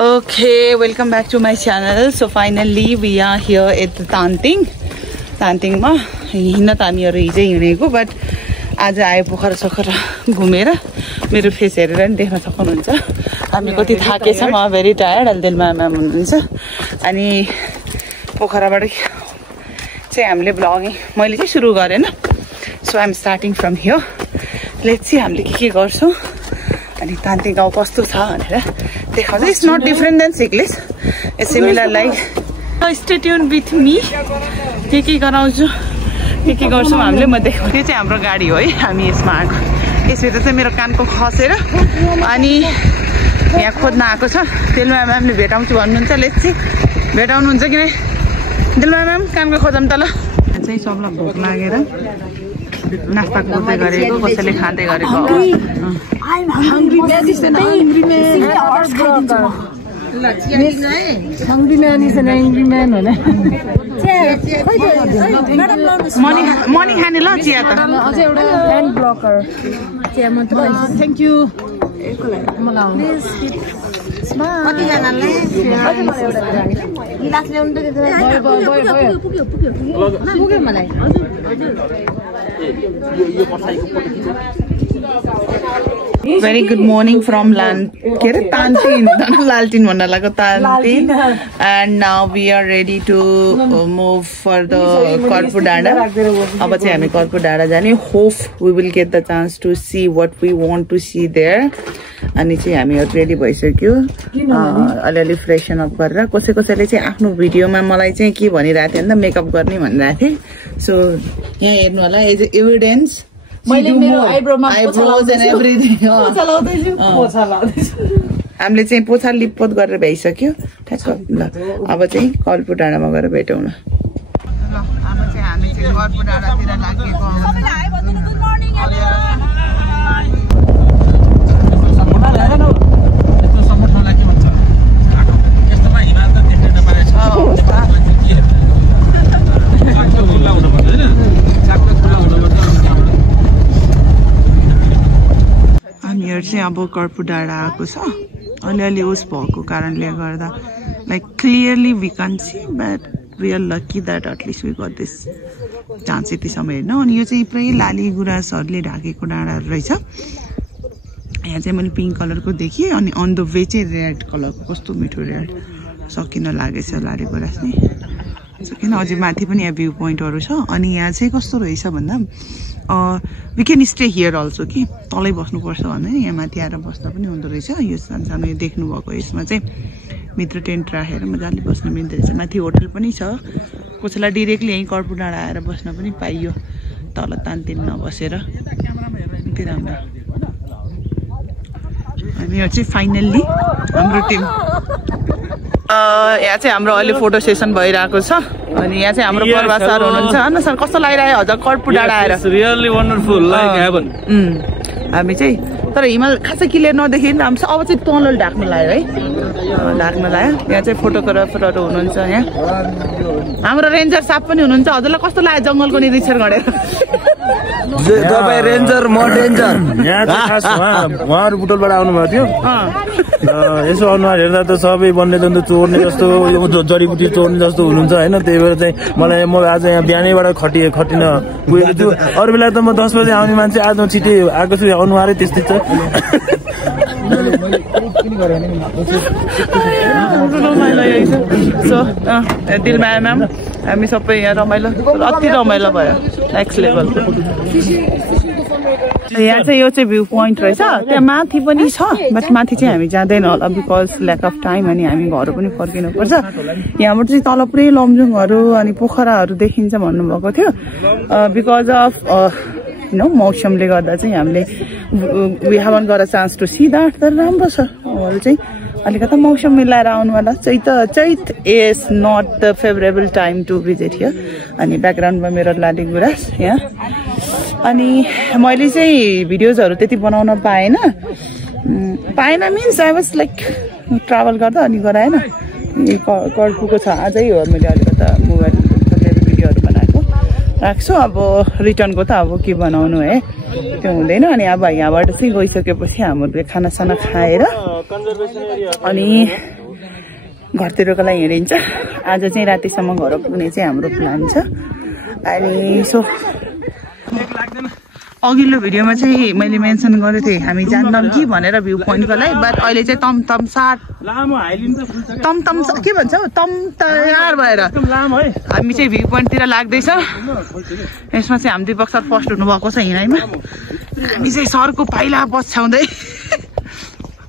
Okay, welcome back to my channel. So finally we are here at Tanting. Tanting ma हिँड्न त हामीहरु हिजै हिँडेको but आज आए पोखरा सखरा घुमेर मेरो फेस हेरेर नि देख्न सक्नुहुन्छ हामी कति थाकेछ म भेरी टायर्ड अलदेलमा म्याम हुनुहुन्छ अनि पोखराबाट चाहिँ हामीले ब्लगिङ मैले चाहिँ सुरु गरेन so I am starting from here let's see हामीले के गर्छौं अनि तान्तिङ गाउँ कस्तो छ भनेर देखाउँछ इट्स नट डिफरेन्ट देन सिक्लिस it's similar like stay tune with me के गराउँछु के गर्छौं हामीले म देखाउँछु यो चाहिँ हाम्रो गाडी हो है हामी यसमा आएको यसभित्र चाहिँ मेरो कानको खसेर अनि यहाँ खोज्न आएको छ दिलमा म्यामले भेटाउँछु भन्नुहुन्छ लेट्स सी भेटाउनुहुन्छ कि नै दिलमा म्याम कानको खोजौँ त ल चाहिँ सबलाई भोक लागेर नास्ता गर्दै गरेको कसैले खाँदै गरेको मनी खाने ल चिया त thank you Very good morning from Tantin, Laltin भन्नु लाग्यो Tantin, and now we are ready to move for the Korpu Danda. अब चाहिँ हामी Korpu Danda जाने. Hope we will get the chance to see what we want to see there. अनि चाहिँ हामीहरु ready भइसक्यो अलिअलि फ्रेशन अप गरेर कसैले चाहिँ आफ्नो भिडियोमा मलाई चाहिँ के भनिरहेको थियो भन्दा मेकअप गर्ने भनिरहेको थिए सो यहाँ हेर्नु होला एज एभिडेन्स मैले मेरो आइब्रोज एन्ड एभ्रीथिङ पोछा लाउँदैछु हामीले चाहिँ पोछा लिपपोत गरेर भइसक्यो ठ्याक्क ल अब चाहिँ कल्पु डाँडामा गएर भेटौँ न ल अब चाहिँ हामी चाहिँ कल्पु डाँडातिर लागेको हामीहरु चाहिँ अब कर्पु डाँडा आएको छ अलिअलि उस भएको कारणले गर्दा like clearly we can see but we are lucky that at least we got this chance यतिसम्म हेर्न अनि यो चाहिँ पुरै लाली गुराँसहरूले ढाकेको डाँडाहरू रहेछ यहाँ चाहिँ मैले पिङ्क कलरको देखेँ अनि अन द वे चाहिँ रेड कलरको कस्तो मिठो रेड सकिन लागेछ लाली गुराँस नि सकिन अझै माथि पनि यहाँ भ्यू पोइन्टहरू छ अनि यहाँ चाहिँ कस्तो रहेछ भन्दा we can stay here also कि तलै बस्नुपर्छ भन्दैन यहाँ माथि आएर बस्दा पनि हुँदो रहेछ यो सानो यो देख्नुभएको यसमा चाहिँ भित्र टेन्ट राखेर मजाले बस्न मिल्दो रहेछ माथि होटल पनि छ कसैलाई डिरेक्टली यहीँ कर्पु डाँडा आएर बस्न पनि पाइयो तल तान्तिन नबसेर निकै राम्रो हामीहरु चाहिँ फाइनल्ली हाम्रो टिम यहाँ चाहिँ हाम्रो अहिले फोटो सेसन भइरहेको छ अनि यहाँ चाहिँ हाम्रो पर्वा सर हुनुहुन्छ हैन सर कस्तो लागिरहेको हजुर कर्पु डाँडा आएर रियली वन्डरफुल लाइक हेभन हामी चाहिँ तर हिमाल खासै क्लियर नदेखि अब चाहिँ तल ढाक्न लाग्यो है ढाक्न लाग्यो यहाँ चाहिँ फोटोग्राफरहरू हुनुहुन्छ यहाँ हाम्रो रेन्जर साहब पनि हुनुहुन्छ हजुरलाई कस्तो लाग्यो जङ्गलको निरीक्षण गरेर तपाईँ रेन्जर म डेन्जर यहाँ खास उहाँहरू बुटोलबाट आउनुभएको थियो यसो अनुहार हेर्दा त सबै वन्यजन्तु चोर्ने जस्तो जडीबुटी चोर्ने जस्तो हुनुहुन्छ होइन त्यही भएर चाहिँ मलाई म आज यहाँ बिहानैबाट खटिन गएको छु अरू बेला त म 10 बजे आउने मान्छे आज म छिटै आएको छु अनुहारै त्यस्तै छ दिलमा म्याम हामी सबै यहाँ रमाइलो अति रमाइलो भयो नेक्स्ट लेभल यहाँ चाहिँ यो चाहिँ भ्यू पोइन्ट रहेछ त्यहाँ माथि पनि छ बट माथि चाहिँ हामी जाँदैन होला बिकज ल्याक अफ टाइम अनि हामी घर पनि फर्किनुपर्छ यहाँबाट चाहिँ तल पुरै लमजुङहरू अनि पोखराहरू देखिन्छ भन्नुभएको थियो बिकज अफ मौसमले गर्दा चाहिँ हामीले we haven't got a chance to see that तर राम्रो छ होल चाहिँ अलिकति मौसम मिलाएर आउनु होला Chait is not the favourable time to visit here अनि ब्याकग्राउन्डमा मेरो लाली गुराँस यहाँ अनि मैले चाहिँ भिडियोजहरू त्यति बनाउन पाएन means I was like travel गर्दा अनि गराएन कर्पुको छ आजै हो मैले अलिकति मोबाइल भिडियोहरू बनाएको राख्छु अब रिटर्नको त अब के बनाउनु है त्यो हुँदैन अनि अब यहाँबाट चाहिँ गइसकेपछि हामीले खानासाना खाएर अनि घरतिरको लागि हिँडिन्छ। आज चाहिँ रातिसम्म घर पुग्ने चाहिँ हाम्रो प्लान छ। अनि सो अघिल्लो भिडियोमा चाहिँ मैले मेन्सन गरेको थिएँ हामी जान्दैनौँ कि भनेर भ्यू पोइन्टको लागि, बट अहिले चाहिँ के भन्छ तम तयार भएर हामी चाहिँ भ्यू पोइन्टतिर लाग्दैछ। यसमा चाहिँ हामी दिपक सर फर्स्ट हुनुभएको छ हिँडाइमा। हामी चाहिँ सरको पाइला पछ्याउँदै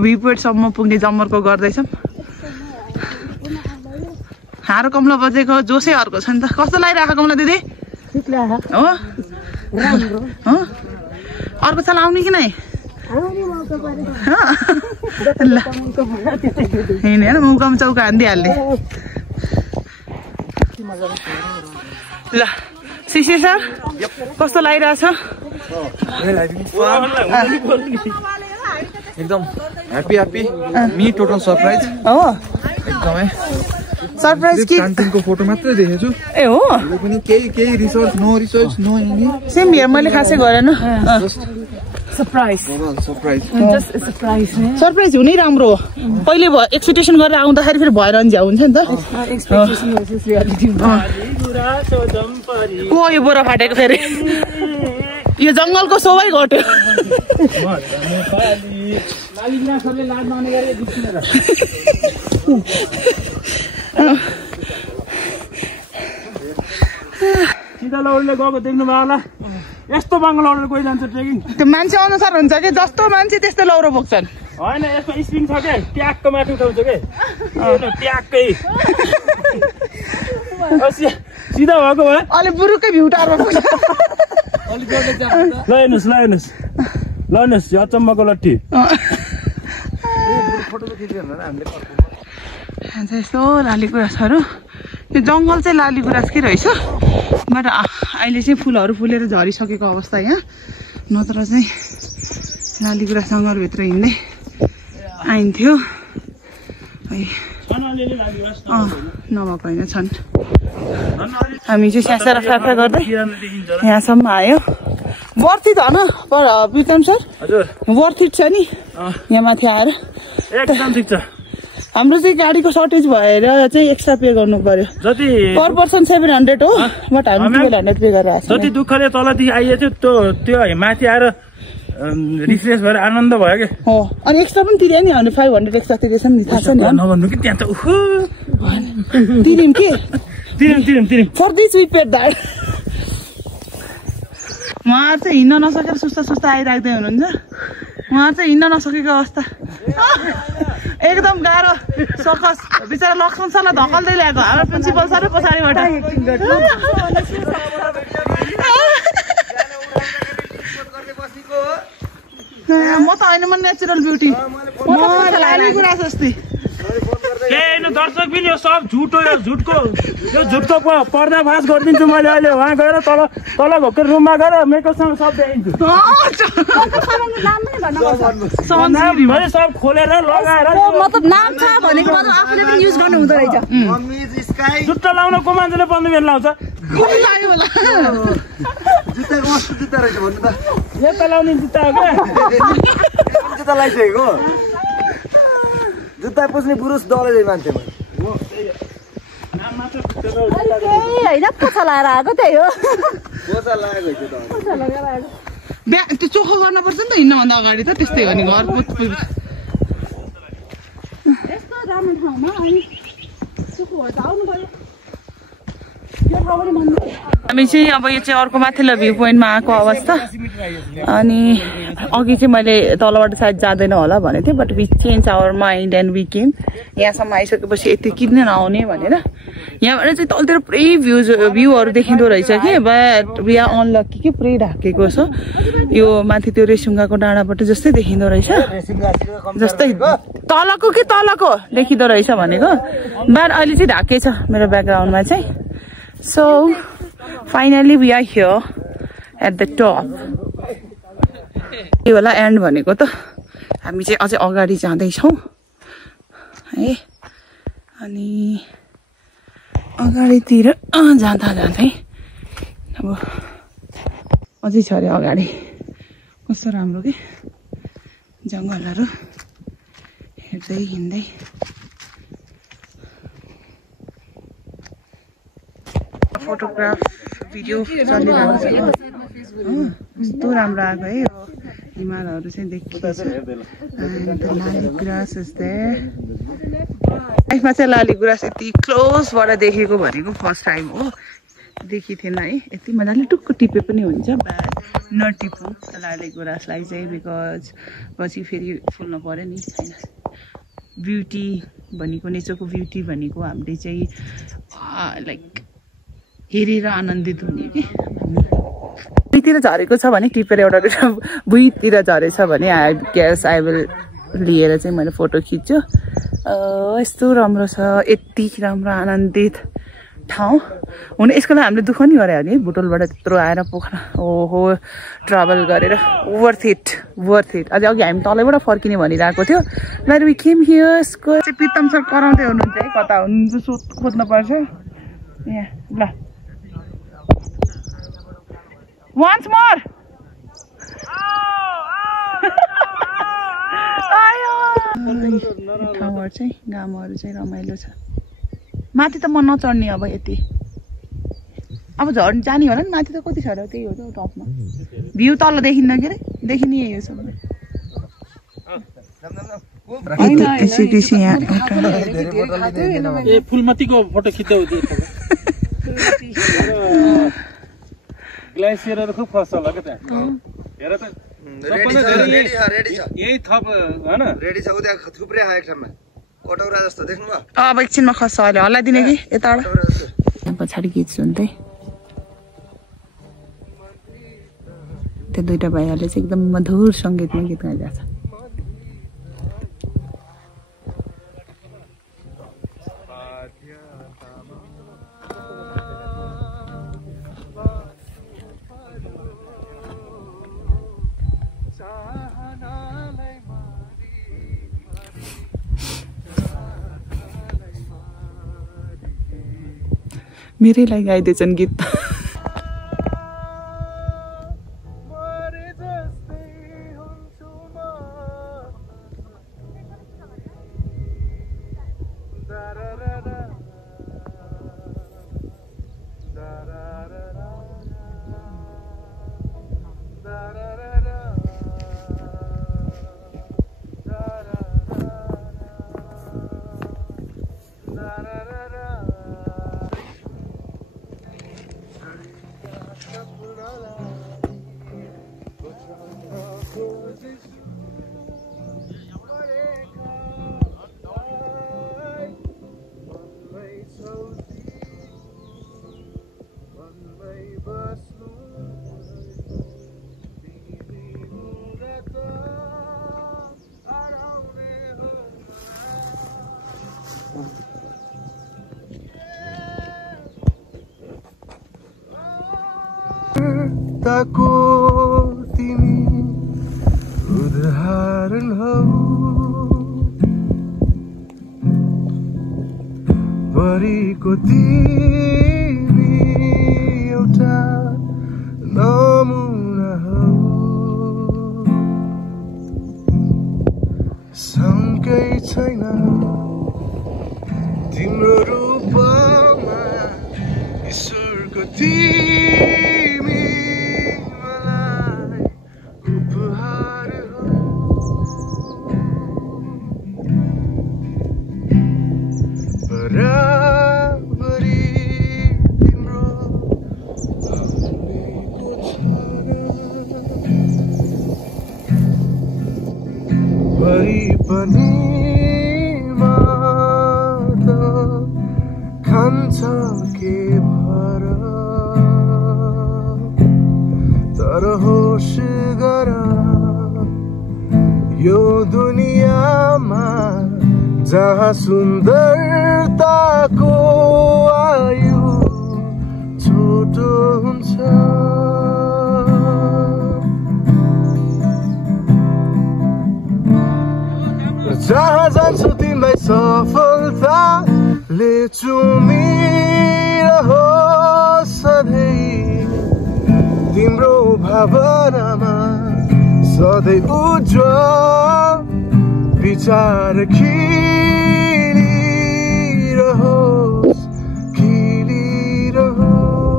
भ्यू पोइन्टसम्म पुग्ने जमर्को गर्दैछौँ। हारो कमला बजेको जोसै अर्को छ नि त। कस्तो लागिरहेको कमला दिदी? हो अर्को साल आउने कि नै? हेर मौकामा चौका हानिदिइहाल्ने। ल सिसी सर कस्तो लागिरहेछ? एकदम ह्याप्पी मी टोटल सरप्राइज हो एकदमै सरप्राइज कि कान्टिनको फोटो मात्रै देखेको छु। ए हो पनि केही research no any same here मैले खासै गरेन। सरप्राइज हुनै राम्रो हो। पहिले एक्सपेक्टेसन गरेर आउँदाखेरि फेरि भएर झ्याउ हुन्छ नि त। को यो बोरा फाटेको फेरि? यो जङ्गलको सबै घट्यो। सिधा लौडीले गएको देख्नु भयो होला। यस्तो बाङ्गो लौडेर कोही जान्छ ट्रेकिङ? त्यो मान्छे अनुसार हुन्छ कि जस्तो मान्छे त्यस्तै लौरो बोक्छन्। होइन यसमा स्पिन छ क्या, ट्याक्क माथि उठाउँछ कि ट्याक्कै सिधा भएको भए अलि बुरुकै भ्यू टारमा पुग्छ। ल हेर्नुहोस् यो अचम्मको लट्ठी। यस्तो लालीगुराँसहरू यो जङ्गल चाहिँ लालीगुराँसकै रहेछ, बट अहिले चाहिँ फुलहरू फुलेर झरिसकेको अवस्था यहाँ। नत्र चाहिँ लालीगुराँस जङ्गलभित्र हिँड्दै आइन्थ्यो। नभएको होइन छन्। हामी चाहिँ स्यासा र फ्याफ्या गर्दै यहाँसम्म आयो। वर्थ इट होइन पर प्रितम सर? हजुर वर्थ इट छ नि यहाँ माथि आएर। एकदम ठिक छ। हाम्रो चाहिँ गाडीको सर्टेज भएर चाहिँ एक्स्ट्रा पे गर्नु पर्यो। जति पर पर्सन 700 हो, बट हामी 1200 पे गरेर आएको। जति दुःखले तलदेखि आइएको थियो त्यो माथि आएर रिफ्रेस भएर आनन्द भयो कि। हो अनि एक्स्ट्रा पनि तिर्यो नि, हामी 500 एक्स्ट्रा तिरेछ नि, थाहा छ नि? नभन्नु कि त्यहाँ त तिर्यौँ के तिर्यौँ for this we paid that. उहाँ चाहिँ हिँड्न नसकेर सुस्ता आइराख्दै हुनुहुन्छ। उहाँ चाहिँ हिँड्न नसकेको अवस्था एकदम गाह्रो सकस। बिचरा लक्ष्मण सरलाई धकल्दै ल्याएको हाम्रो प्रिन्सिपल सर पछाडिबाट। म त होइन, म नेचुरल ब्युटी, म लालीगुराँस जस्तै। दर्शक पनि यो सब झुटो, यो झुटको पर्दाफास गरिदिन्छु मैले। अहिले उहाँ गएर तल घोकेर रुममा गएर मेकअपसँग सब देखाइदिन्छु। मैले सब खोलेर लगाएर मतलब नाम छ भनेको मतलब आफूले पनि युज गर्नु हुँदो रहेछ। जुत्ता लाउन को मान्छेले 15 बेला लाउँछ? जुत्ता रहेछ भन्नु त। जुत्ता लाउने जुत्ता हो क्या? जुत्ता लगाइसकेको जुत्ता पुस्ने पुरुष डलेको मान्छे होइन, पोछा लगाएर आएको त्यही हो। त्यो चोखो गर्नुपर्छ नि त हिँड्नुभन्दा अगाडि त। त्यस्तै हो नि घर यस्तो राम्रो ठाउँमा अनि चोखो भएर आउनु पर्यो। हामी चाहिँ अब यो चाहिँ अर्को माथिल्लो भ्यू पोइन्टमा आएको अवस्था। अनि अघि चाहिँ मैले तलबाट सायद जाँदैन होला भनेको थिएँ, but we change our mind and we came. यहाँसम्म आइसकेपछि यति किन नआउने भनेर यहाँबाट चाहिँ तलतिर पुरै भ्यूहरू देखिँदो रहेछ कि, बट वी आर अनलकी कि पुरै ढाकेको छ। यो माथि त्यो रेसुङ्गाको डाँडाबाट जस्तै देखिँदो रहेछ, जस्तै तलको कि तलको देखिँदो रहेछ भनेको, बट अहिले चाहिँ ढाकै छ मेरो ब्याकग्राउन्डमा चाहिँ। So finally we are here at the top. यो होला एन्ड भनेको त। हामी चाहिँ अझै अगाडि जाँदैछौँ है। अनि अगाडितिर जाँदै अब अझै छ अरे अगाडि। कस्तो राम्रो कि जङ्गलहरू हेर्दै हिँड्दै फोटोग्राफ भिडियो चलिरहेको छ कस्तो राम्रो आएको है यो हिमालहरू चाहिँ देखिन्छ लाली गुराँस लाइफमा चाहिँ लाली गुराँस यति क्लोजबाट देखेको भनेको फर्स्ट टाइम हो देखि थिएन है यति मजाले टुक्क टिपे पनि हुन्छ बट नटिपौँ लाली गुराँसलाई चाहिँ बिकज पछि फेरि फुल्नु पऱ्यो नि होइन ब्युटी भनेको नेचरको ब्युटी भनेको हामीले चाहिँ लाइक हेरेर आनन्दित हुने कि भुइँतिर झरेको छ भने टिपेर एउटा भुइँतिर झरेछ भने आई गेस आई विल लिएर चाहिँ मैले फोटो खिच्छु यस्तो राम्रो छ यति राम्रो आनन्दित ठाउँ हुन यसको लागि हामीले दुःख नि गरे हो नि बुटोलबाट त्यत्रो आएर पोखरा ओहो ट्राभल गरेर वर्थ इट अझै अघि हामी तलैबाट फर्किने भनिरहेको थियो बट वी केम हियर यसको चाहिँ प्रितम सर कराउँदै हुनुहुन्छ है कता हुनुहुन्छ खोज्नु पर्छ यहाँ ल once more ठाउँहरू चाहिँ गाउँहरू चाहिँ रमाइलो छ माथि त म नचढ्ने अब यति अब झर्न जाने होला नि माथि त कति छ र त्यही हो त टपमा भ्यू तल देखिन्न के अरे देखिने यही हो सब फुलमतीको फोटो खिच्दै ग्लेसियरहरु खूब फर्स्ट होला के त्यहाँ हेर त यही थप हैन रेडी छ उता थुप्रै आयो एक ठाउँमा कटौरा जस्तो देख्नु भयो अब एकछिनमा खस्छ अहिले हल्लाइदिने कि यताबाट पछाडि गीत सुन्दै त्यो दुईटा भाइहरूले चाहिँ एकदम मधुर सङ्गीतमा गीत गाइरहेछ मेरै लागि गाइदिएछन् गीत ताको तिमी उदाहरण हौ परीको तिमी एउटा नमुना हौ सँगै छैन तिम्रो रूपमा ईश्वरको तिमी मलाई उपहार हौ बराबरी तिम्रो हालेको छ भई पनि खान्छ के भर तर होस गर यो दुनियाँमा जहाँ सुन्दरताको आयु छोटो हुन्छ जहाँ जान्छु तिमीलाई सफलताले चुमिरहोस् सधैँ तिम्रो भावनामा सधैँ उज्जवल विचार खिलिरहोस् खिलिरहोस्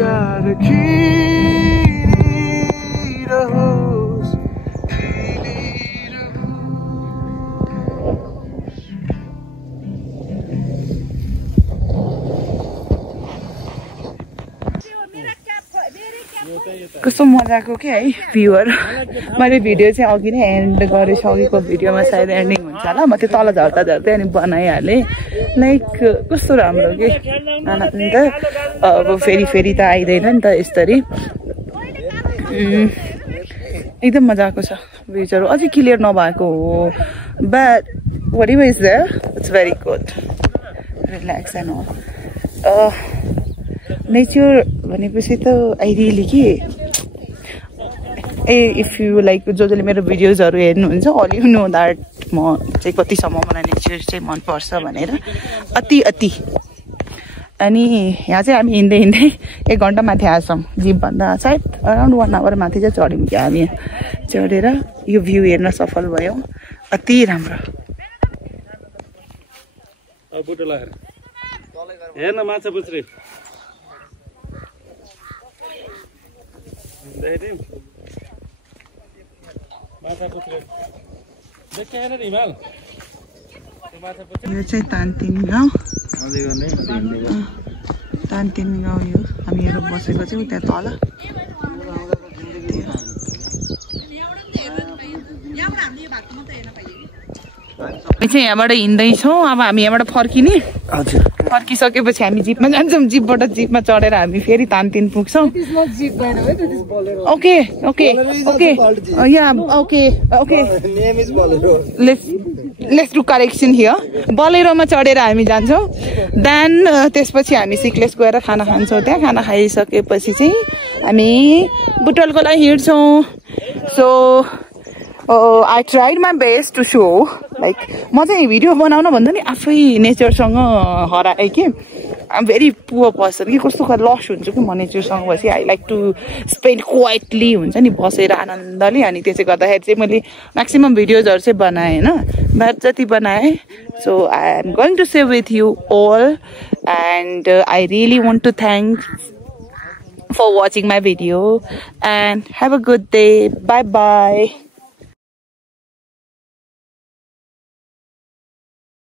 विचार खिलिरहोस् कस्तो मजाको के है भ्यूहर मैले भिडियो चाहिँ अघि नै एन्ड गरेछु अघिको भिडियोमा सायद एन्डिङ हुन्छ होला म त्यो तल झर्दा झर्दै अनि बनाइहालेँ लाइक कस्तो राम्रो के अन्त अब फेरि त आइदैन नि त यसरी एकदम मजाको छ भ्यूजहरू अझै क्लियर नभएको हो but whatever is there it's very good relax and all nature भनेपछि त आई रियली के इफ यु लाइक जसले मेरो भिडियोजहरू हेर्नुहुन्छ अल यु नो द्याट म चाहिँ कतिसम्म मलाई नेचर चाहिँ मनपर्छ भनेर अति अनि यहाँ चाहिँ हामी हिँड्दै 1 घन्टा माथि आएछौँ जिपभन्दा सायद अराउन्ड 1 आवर माथि चाहिँ चढ्यौँ क्या हामी चढेर यो भ्यू हेर्न सफल भयौँ अति राम्रो हेर्न माछा पुछ्री यो चाहिँ तानतिन गाउँ यो हामीहरू बसेको चाहिँ त्यहाँ तल हामी चाहिँ यहाँबाट हिँड्दैछौँ अब हामी यहाँबाट फर्किने फर्किसकेपछि हामी जिपमा जान्छौँ जिपमा चढेर हामी फेरि तानतिन पुग्छौँ okay let's do correction here बलेरोमा चढेर हामी जान्छौँ देन त्यसपछि हामी सिक्लेस गएर खाना खान्छौँ त्यहाँ खाना खाइसकेपछि चाहिँ हामी बुटवलको लागि हिँड्छौँ so I tried my best to show like म चाहिँ भिडियो बनाउन भन्दा नि आफै नेचरसँग हराएँ कि आइम भेरी पुवर पर्सन कि कस्तो लस हुन्छ कि म नेचरसँग बसी I like to spend quietly हुन्छ नि बसेर आनन्दले अनि त्यसले गर्दाखेरि चाहिँ मैले म्याक्सिमम भिडियोजहरू चाहिँ बनाएँ होइन बट जति बनाएँ so I am going to say with you all and I really want to thank for watching my video and have a good day. Bye bye.